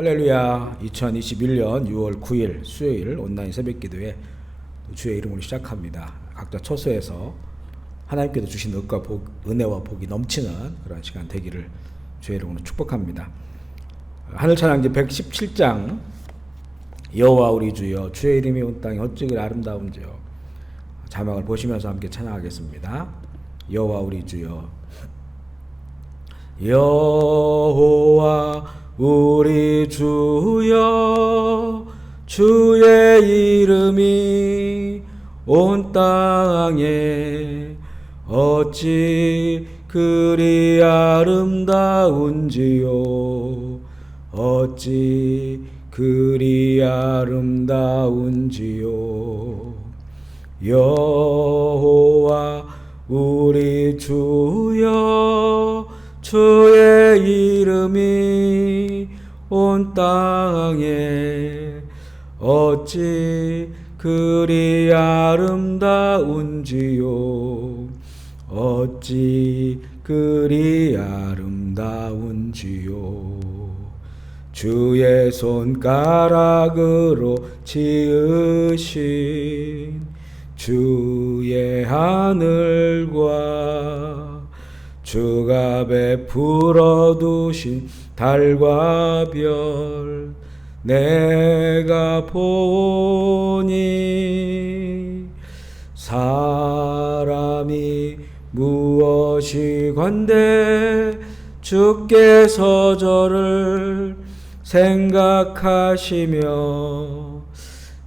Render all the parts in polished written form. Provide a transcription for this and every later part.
할렐루야. 2021년 6월 9일 수요일 온라인 새벽기도회 주의 이름으로 시작합니다. 각자 처소에서 하나님께서 주신 은혜와 복이 넘치는 그런 시간 되기를 주의 이름으로 축복합니다. 하늘찬양지 117장 여호와 우리 주여 주의 이름이 온 땅에 어찌 아름다운지요. 자막을 보시면서 함께 찬양하겠습니다. 여호와 우리 주여 여호와 우리 주여 주의 이름이 온 땅에 어찌 그리 아름다운지요. 어찌 그리 아름다운지요. 여호와 우리 주여 주의 이름이 온 땅에 어찌 그리 아름다운지요. 어찌 그리 아름다운지요. 주의 손가락으로 지으신 주의 하늘과 주가 베풀어 두신 달과 별 내가 보니 사람이 무엇이 관대 주께서 저를 생각하시며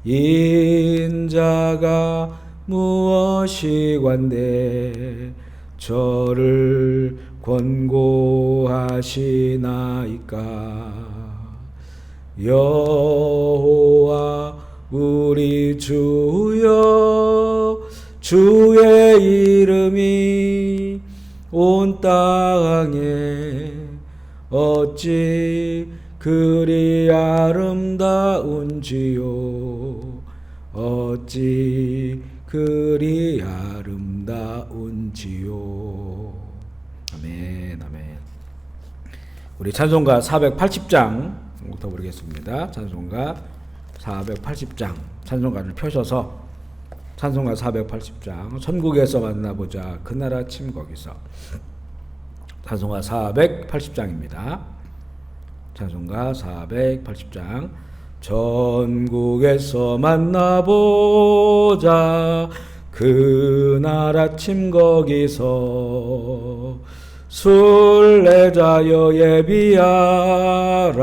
인자가 무엇이 관대 저를 권고하시나이까. 여호와 우리 주여 주의 이름이 온 땅에 어찌 그리 아름다운지요. 어찌 그리 아름다운지요. 아멘, 아멘. 우리 찬송가 480장부터 부르겠습니다. 찬송가 480장. 찬송가를 펴셔서 찬송가 480장. 천국에서 만나보자 그날 아침 거기서. 찬송가 480장입니다. 찬송가 480장. 전국에서 만나보자 그날 아침 거기서 순례자여 예비하라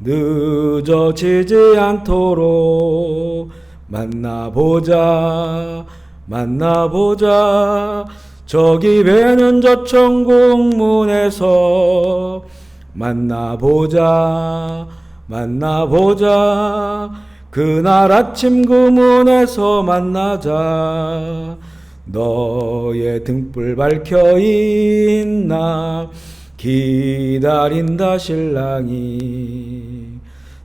늦어지지 않도록 만나보자 만나보자 저기 배는 저 천국 문에서 만나보자 만나보자 그날 아침 그 문에서 만나자 너의 등불 밝혀 있나 기다린다 신랑이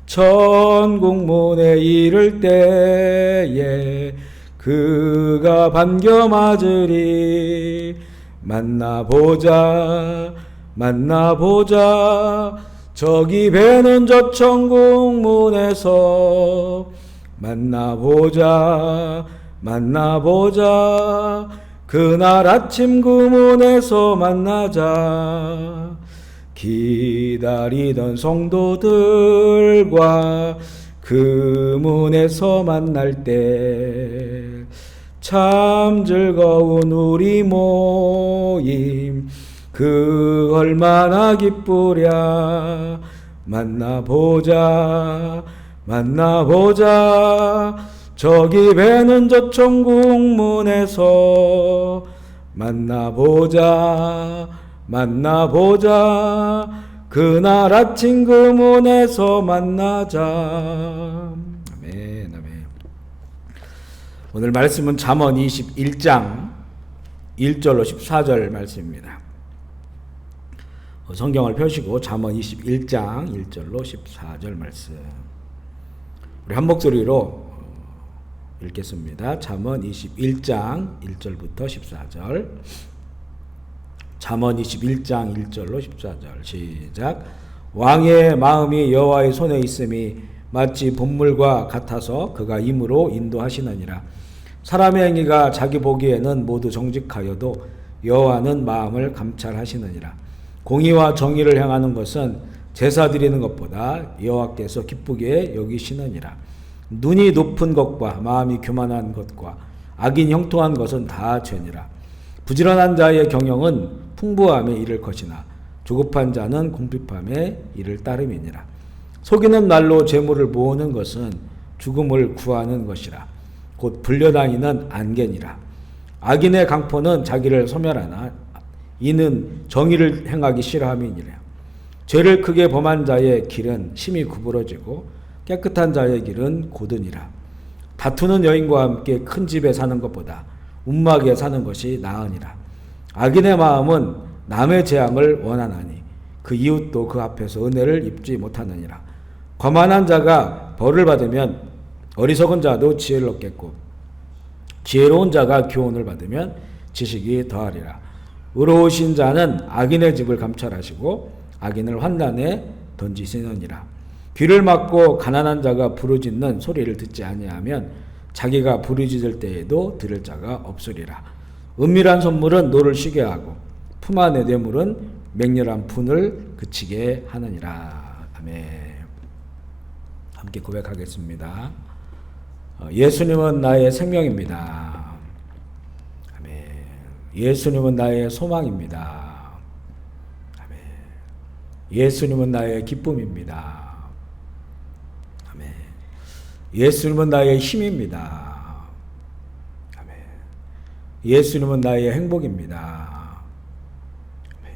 천국 문에 이를 때에 그가 반겨 맞으리 만나보자 만나보자 저기 배는 저 천국 문에서 만나보자 만나보자 그날 아침 그 문에서 만나자 기다리던 성도들과 그 문에서 만날 때 참 즐거운 우리 모임 그 얼마나 기쁘랴 만나보자 만나보자 저기 배는 저 천국 문에서 만나보자 만나보자 그날 아침 그 문에서 만나자. 아멘, 아멘. 오늘 말씀은 잠언 21장 1절로 14절 말씀입니다. 성경을 펴시고 잠언 21장 1절로 14절 말씀 우리 한 목소리로 읽겠습니다. 잠언 21장 1절부터 14절 잠언 21장 1절로 14절 시작. 왕의 마음이 여호와의 손에 있음이 마치 본물과 같아서 그가 임으로 인도하시느니라. 사람의 행위가 자기 보기에는 모두 정직하여도 여호와는 마음을 감찰하시느니라. 공의와 정의를 행하는 것은 제사 드리는 것보다 여호와께서 기쁘게 여기시느니라. 눈이 높은 것과 마음이 교만한 것과 악인 형통한 것은 다 죄니라. 부지런한 자의 경영은 풍부함에 이를 것이나 조급한 자는 궁핍함에 이를 따름이니라. 속이는 말로 재물을 모으는 것은 죽음을 구하는 것이라. 곧 불려다니는 안개니라. 악인의 강포는 자기를 소멸하나 이는 정의를 행하기 싫어함이니라. 죄를 크게 범한 자의 길은 심히 구부러지고 깨끗한 자의 길은 고드니라. 다투는 여인과 함께 큰 집에 사는 것보다 움막에 사는 것이 나으니라. 악인의 마음은 남의 재앙을 원하나니 그 이웃도 그 앞에서 은혜를 입지 못하느니라. 거만한 자가 벌을 받으면 어리석은 자도 지혜를 얻겠고 지혜로운 자가 교훈을 받으면 지식이 더하리라. 의로우신 자는 악인의 집을 감찰하시고 악인을 환난에 던지시느니라. 귀를 막고 가난한 자가 부르짖는 소리를 듣지 아니하면 자기가 부르짖을 때에도 들을 자가 없으리라. 은밀한 선물은 노를 쉬게 하고 품 안의 뇌물은 맹렬한 분을 그치게 하느니라. 아멘. 함께 고백하겠습니다. 예수님은 나의 생명입니다. 아멘. 예수님은 나의 소망입니다. 아멘. 예수님은 나의 기쁨입니다. 아멘. 예수님은 나의 힘입니다. 아멘. 예수님은 나의 행복입니다. 아멘.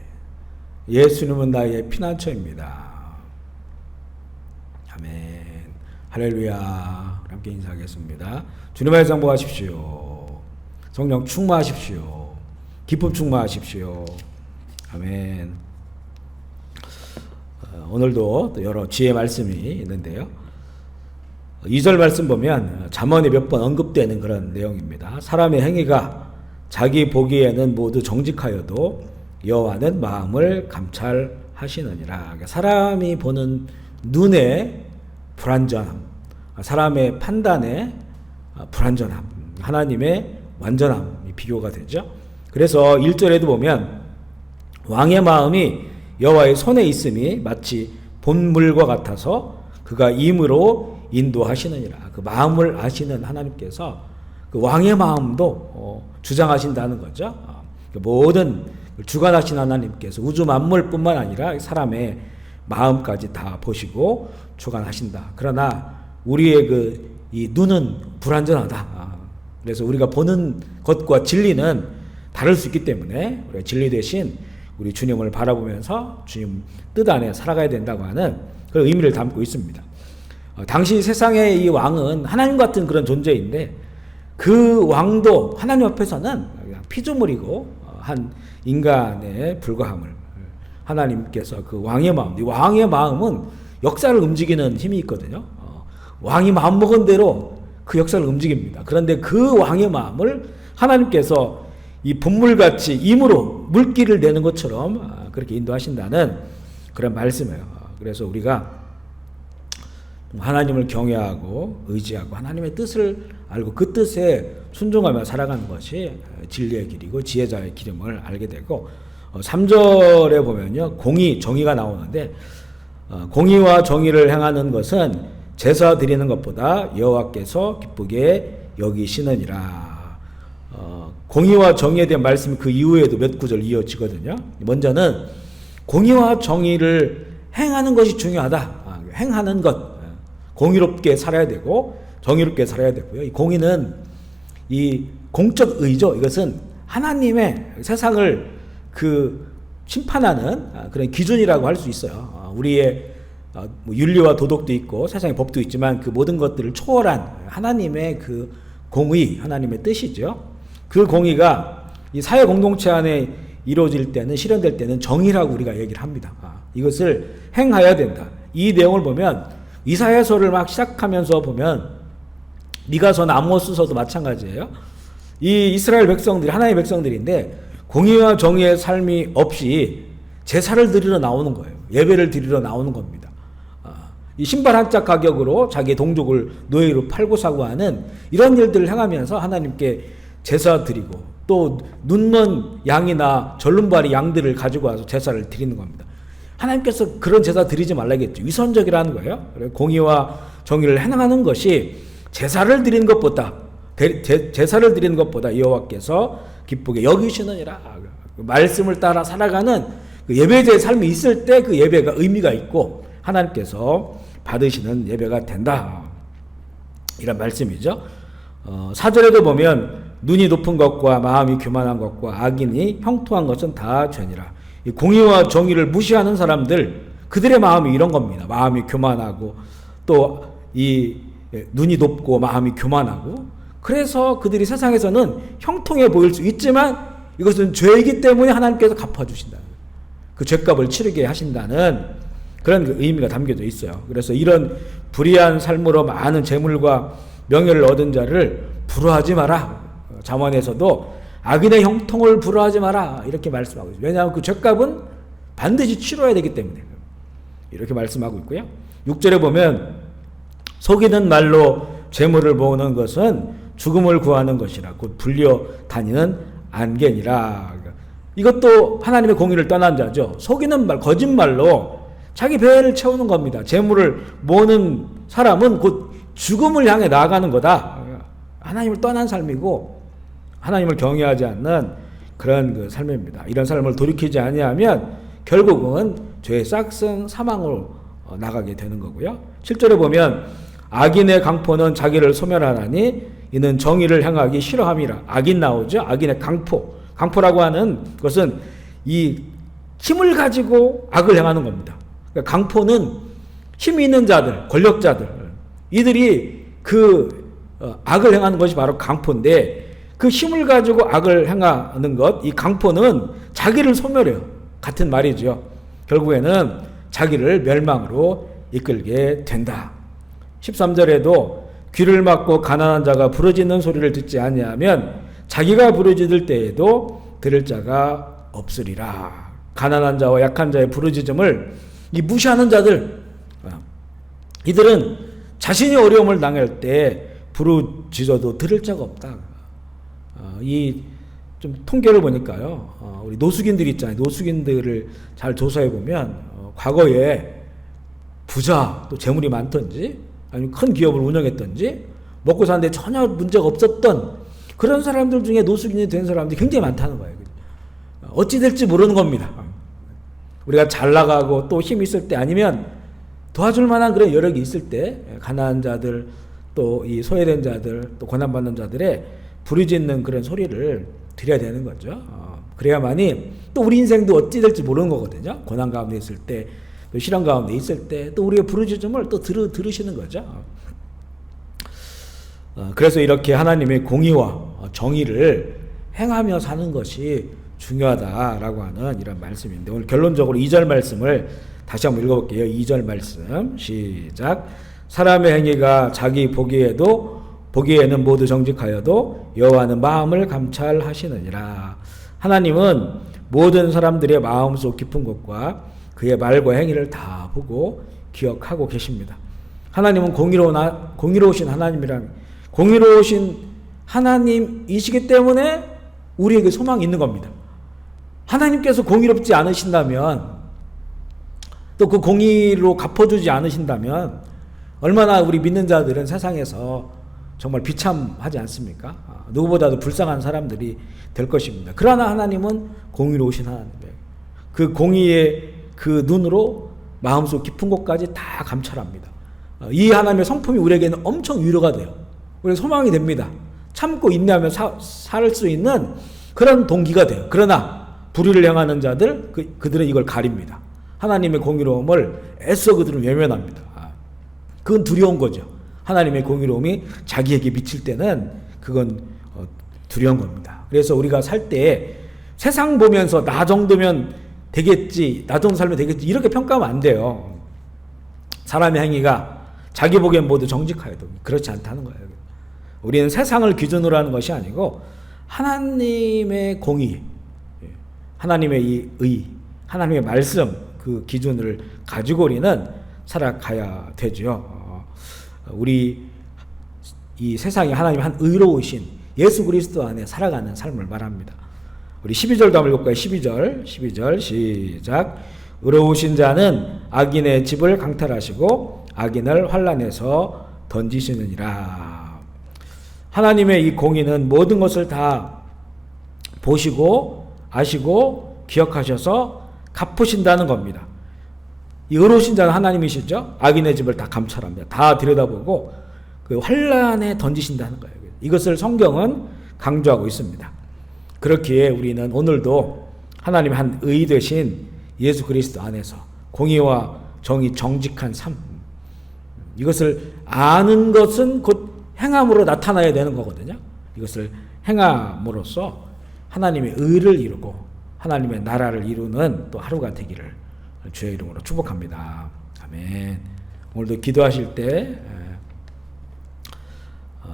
예수님은 나의 피난처입니다. 아멘. 할렐루야. 함께 인사하겠습니다. 주님의 상복하십시오. 성령 충만하십시오. 기쁨 충만하십시오. 아멘. 오늘도 또 여러 지혜 말씀이 있는데요. 2절 말씀 보면 잠언이 몇 번 언급되는 그런 내용입니다. 사람의 행위가 자기 보기에는 모두 정직하여도 여호와는 마음을 감찰하시느니라. 그러니까 사람이 보는 눈에 불완전함, 사람의 판단에 불완전함, 하나님의 완전함이 비교가 되죠. 그래서 1절에도 보면 왕의 마음이 여호와의 손에 있음이 마치 본물과 같아서 그가 임으로 인도하시느니라. 그 마음을 아시는 하나님께서 그 왕의 마음도 주장하신다는 거죠. 모든 주관하신 하나님께서 우주 만물뿐만 아니라 사람의 마음까지 다 보시고 주관하신다. 그러나 우리의 이 눈은 불완전하다. 그래서 우리가 보는 것과 진리는 다를 수 있기 때문에 우리가 진리 대신 우리 주님을 바라보면서 주님 뜻 안에 살아가야 된다고 하는 그런 의미를 담고 있습니다. 당시 세상의 이 왕은 하나님 같은 그런 존재인데 그 왕도 하나님 앞에서는 피조물이고 한 인간에 불과함을 하나님께서 그 왕의 마음, 이 왕의 마음은 역사를 움직이는 힘이 있거든요. 왕이 마음먹은 대로 그 역사를 움직입니다. 그런데 그 왕의 마음을 하나님께서 이 본물같이 임으로 물기를 내는 것처럼 그렇게 인도하신다는 그런 말씀이에요. 그래서 우리가 하나님을 경외하고 의지하고 하나님의 뜻을 알고 그 뜻에 순종하며 살아가는 것이 진리의 길이고 지혜자의 길임을 알게 되고 3절에 보면요. 공의, 정의가 나오는데 공의와 정의를 행하는 것은 제사 드리는 것보다 여호와께서 기쁘게 여기시느니라. 공의와 정의에 대한 말씀이 그 이후에도 몇 구절 이어지거든요. 먼저는 공의와 정의를 행하는 것이 중요하다. 행하는 것. 공의롭게 살아야 되고 정의롭게 살아야 되고요. 이 공의는 이 공적 의죠. 이것은 하나님의 세상을 심판하는 그런 기준이라고 할 수 있어요. 우리의 윤리와 도덕도 있고 세상의 법도 있지만 그 모든 것들을 초월한 하나님의 그 공의, 하나님의 뜻이죠. 그 공의가 이 사회 공동체 안에 이루어질 때는, 실현될 때는 정의라고 우리가 얘기를 합니다. 이것을 행하여야 된다. 이 내용을 보면 이사야서를 막 시작하면서 보면 미가서나 아모스서도 마찬가지예요. 이 이스라엘 백성들이 하나님의 백성들인데 공의와 정의의 삶이 없이 제사를 드리러 나오는 거예요. 예배를 드리러 나오는 겁니다. 이 신발 한 짝 가격으로 자기의 동족을 노예로 팔고 사고 하는 이런 일들을 행하면서 하나님께 제사 드리고 또 눈먼 양이나 절름발이 양들을 가지고 와서 제사를 드리는 겁니다. 하나님께서 그런 제사 드리지 말라겠죠. 위선적이라는 거예요. 공의와 정의를 행하는 것이 제사를 드리는 것보다 여호와께서 기쁘게 여기시느니라. 말씀을 따라 살아가는 그 예배자의 삶이 있을 때 그 예배가 의미가 있고 하나님께서 받으시는 예배가 된다. 이런 말씀이죠. 4절에도 보면 눈이 높은 것과 마음이 교만한 것과 악인이 형통한 것은 다 죄니라. 이 공의와 정의를 무시하는 사람들, 그들의 마음이 이런 겁니다. 마음이 교만하고 또 이 눈이 높고 마음이 교만하고, 그래서 그들이 세상에서는 형통해 보일 수 있지만 이것은 죄이기 때문에 하나님께서 갚아주신다는, 그 죄값을 치르게 하신다는 그런 그 의미가 담겨져 있어요. 그래서 이런 불의한 삶으로 많은 재물과 명예를 얻은 자를 부러워하지 마라. 잠언에서도 악인의 형통을 부러워하지 마라 이렇게 말씀하고 있어요. 왜냐하면 그 죄값은 반드시 치러야 되기 때문에 이렇게 말씀하고 있고요. 6절에 보면 속이는 말로 재물을 모으는 것은 죽음을 구하는 것이라 곧 불려 다니는 안개니라. 이것도 하나님의 공의를 떠난 자죠. 속이는 말, 거짓말로 자기 배를 채우는 겁니다. 재물을 모으는 사람은 곧 죽음을 향해 나아가는 거다. 하나님을 떠난 삶이고 하나님을 경외하지 않는 그런 그 삶입니다. 이런 삶을 돌이키지 아니하면 결국은 죄의 싹슨 사망으로 나가게 되는 거고요. 7절에 보면 악인의 강포는 자기를 소멸하나니 이는 정의를 행하기 싫어함이라. 악인 나오죠. 악인의 강포. 강포라고 하는 것은 이 힘을 가지고 악을 행하는 겁니다. 그러니까 강포는 힘이 있는 자들, 권력자들, 이들이 그 악을 행하는 것이 바로 강포인데, 그 힘을 가지고 악을 행하는 것, 이 강포는 자기를 소멸해요. 같은 말이죠. 결국에는 자기를 멸망으로 이끌게 된다. 13절에도 귀를 막고 가난한 자가 부르짖는 소리를 듣지 아니하면 자기가 부르짖을 때에도 들을 자가 없으리라. 가난한 자와 약한 자의 부르짖음을 이 무시하는 자들, 이들은 자신이 어려움을 당할 때 부르짖어도 들을 자가 없다. 이 좀 통계를 보니까요, 우리 노숙인들 있잖아요. 노숙인들을 잘 조사해 보면 과거에 부자 또 재물이 많던지 아니면 큰 기업을 운영했던지 먹고 사는데 전혀 문제가 없었던 그런 사람들 중에 노숙인이 된 사람들이 굉장히 많다는 거예요. 어찌 될지 모르는 겁니다. 우리가 잘 나가고 또 힘이 있을 때 아니면 도와줄 만한 그런 여력이 있을 때 가난한 자들 또 이 소외된 자들 또 고난받는 자들의 부르짖는 그런 소리를 드려야 되는 거죠. 그래야만이 또 우리 인생도 어찌 될지 모르는 거거든요. 고난 가운데 있을 때 또 시련 가운데 있을 때 또 우리의 부르짖음을 또 들으시는 거죠. 그래서 이렇게 하나님의 공의와 정의를 행하며 사는 것이 중요하다라고 하는 이런 말씀인데, 오늘 결론적으로 2절 말씀을 다시 한번 읽어볼게요. 2절 말씀 시작. 사람의 행위가 자기 보기에는 모두 정직하여도 여호와는 마음을 감찰하시느니라. 하나님은 모든 사람들의 마음속 깊은 것과 그의 말과 행위를 다 보고 기억하고 계십니다. 하나님은 공의로우신 공의로우신 하나님이시기 때문에 우리에게 소망이 있는 겁니다. 하나님께서 공의롭지 않으신다면, 또 그 공의로 갚아주지 않으신다면 얼마나 우리 믿는 자들은 세상에서 정말 비참하지 않습니까? 누구보다도 불쌍한 사람들이 될 것입니다. 그러나 하나님은 공의로우신 하나님이에요. 그 공의의 그 눈으로 마음속 깊은 곳까지 다 감찰합니다. 이 하나님의 성품이 우리에게는 엄청 위로가 돼요. 우리 소망이 됩니다. 참고 인내하며 살 수 있는 그런 동기가 돼요. 그러나 불의를 행하는 자들, 그들은 이걸 가립니다. 하나님의 공의로움을 애써 그들은 외면합니다. 그건 두려운 거죠. 하나님의 공의로움이 자기에게 미칠 때는 그건 두려운 겁니다. 그래서 우리가 살 때 세상 보면서 나 정도면 되겠지, 나 정도 살면 되겠지 이렇게 평가하면 안 돼요. 사람의 행위가 자기 보기엔 모두 정직하여도 그렇지 않다는 거예요. 우리는 세상을 기준으로 하는 것이 아니고 하나님의 공의, 하나님의 이 의, 하나님의 말씀, 그 기준을 가지고 우리는 살아가야 되죠. 우리 이 세상에 하나님 한 의로우신 예수 그리스도 안에 살아가는 삶을 말합니다. 우리 12절도 한번 읽어볼까요? 12절 시작. 의로우신 자는 악인의 집을 강탈하시고 악인을 환난에서 던지시느니라. 하나님의 이 공의는 모든 것을 다 보시고 아시고 기억하셔서 갚으신다는 겁니다. 이 의로우신 자는 하나님이시죠. 악인의 집을 다 감찰합니다. 다 들여다보고 그 환난에 던지신다는 거예요. 이것을 성경은 강조하고 있습니다. 그렇기에 우리는 오늘도 하나님 한 의 되신 예수 그리스도 안에서 공의와 정의 정직한 삶, 이것을 아는 것은 곧 행함으로 나타나야 되는 거거든요. 이것을 행함으로써 하나님의 의를 이루고 하나님의 나라를 이루는 또 하루가 되기를 주의 이름으로 축복합니다. 아멘. 오늘도 기도하실 때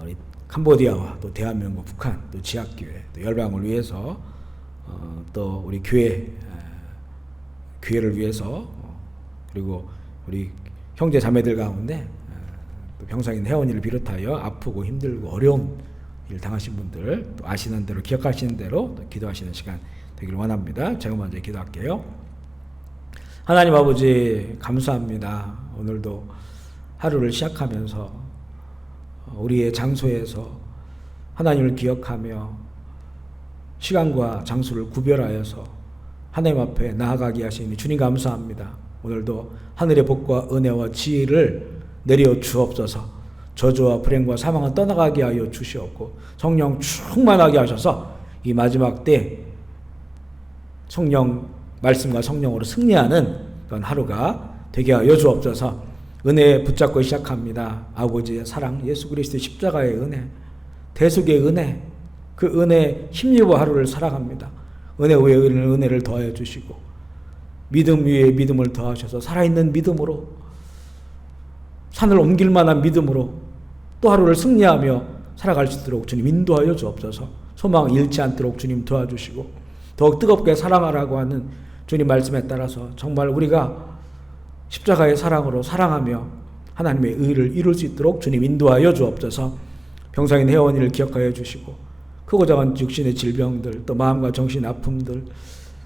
우리 캄보디아와 또 대한민국, 북한, 또 지역교회, 또 열방을 위해서 또 우리 교회를 위해서 그리고 우리 형제 자매들 가운데 또 병상인 회원이를 비롯하여 아프고 힘들고 어려운 일 당하신 분들 또 아시는 대로 기억하시는 대로 또 기도하시는 시간 되기를 원합니다. 제가 먼저 기도할게요. 하나님 아버지 감사합니다. 오늘도 하루를 시작하면서 우리의 장소에서 하나님을 기억하며 시간과 장소를 구별하여서 하나님 앞에 나아가게 하시니 주님 감사합니다. 오늘도 하늘의 복과 은혜와 지혜를 내려 주옵소서. 저주와 불행과 사망을 떠나가게 하여 주시옵고 성령 충만하게 하셔서 이 마지막 때 성령 말씀과 성령으로 승리하는 그런 하루가 되게 하여 주옵소서. 은혜 붙잡고 시작합니다. 아버지의 사랑, 예수 그리스도의 십자가의 은혜, 대속의 은혜, 그 은혜 힘입어 하루를 살아갑니다. 은혜 위에 은혜를 더하여 주시고 믿음 위에 믿음을 더하셔서 살아있는 믿음으로 산을 옮길 만한 믿음으로 또 하루를 승리하며 살아갈 수 있도록 주님 인도하여 주옵소서. 소망 잃지 않도록 주님 도와주시고 더욱 뜨겁게 사랑하라고 하는 주님 말씀에 따라서 정말 우리가 십자가의 사랑으로 사랑하며 하나님의 의를 이룰 수 있도록 주님 인도하여 주옵소서. 병상인 회원이를 기억하여 주시고 크고 작은 육신의 질병들, 또 마음과 정신의 아픔들,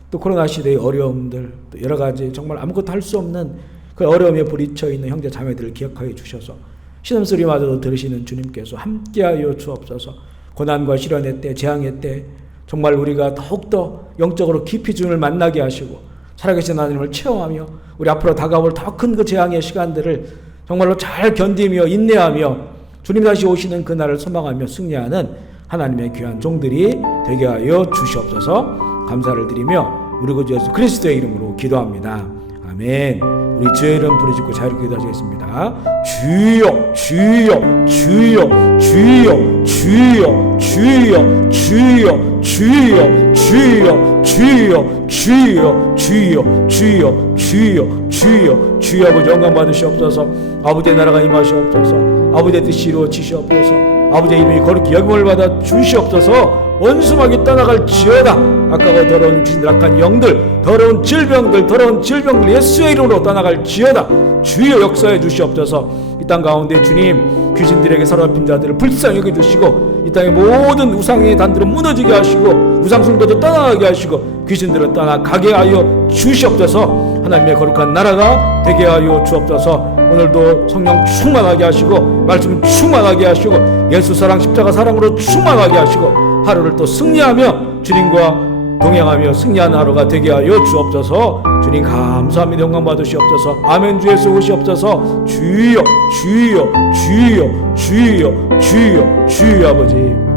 또 코로나 시대의 어려움들, 또 여러 가지 정말 아무것도 할 수 없는 그 어려움에 부딪혀 있는 형제 자매들을 기억하여 주셔서 신음소리마저도 들으시는 주님께서 함께하여 주옵소서. 고난과 시련의 때, 재앙의 때 정말 우리가 더욱더 영적으로 깊이 주님을 만나게 하시고 살아계신 하나님을 체험하며 우리 앞으로 다가올 더 큰 그 재앙의 시간들을 정말로 잘 견디며 인내하며 주님 다시 오시는 그날을 소망하며 승리하는 하나님의 귀한 종들이 되게 하여 주시옵소서. 감사를 드리며 우리 구 예수 그리스도의 이름으로 기도합니다. 아멘. 우리 주의 이름 부르짖고 자유롭게 기도하시겠습니다. 주여 주여 주여 주여 주여 주여 주여 주여 주여 주여 주여 주여 주여 주여 주여 주여 아버지 영광 받으시옵소서. 아버지의 나라가 임하시옵소서. 아버지의 뜻이 이루어지시옵소서. 아버지의 이름이 거룩히 여김을 받아 주시옵소서. 원수막이 떠나갈지어다. 악하고 더러운 귀신들, 악한 영들, 더러운 질병들 예수의 이름으로 떠나갈지어다. 주여 역사해 주시옵소서. 이 땅 가운데 주님 귀신들에게 사로잡힌 자들을 불쌍히 여겨주시고 이 땅의 모든 우상의 단들을 무너지게 하시고 우상숭배도 떠나가게 하시고 귀신들을 떠나가게 하여 주시옵소서. 하나님의 거룩한 나라가 되게 하여 주옵소서. 오늘도 성령 충만하게 하시고 말씀 충만하게 하시고 예수 사랑 십자가 사랑으로 충만하게 하시고 하루를 또 승리하며 주님과 동행하며 승리하는 하루가 되게 하여 주옵소서. 주님 감사합니다. 영광 받으시옵소서. 아멘. 주 예수 오시옵소서. 주여 주여 주여 주여 주여 주여 아버지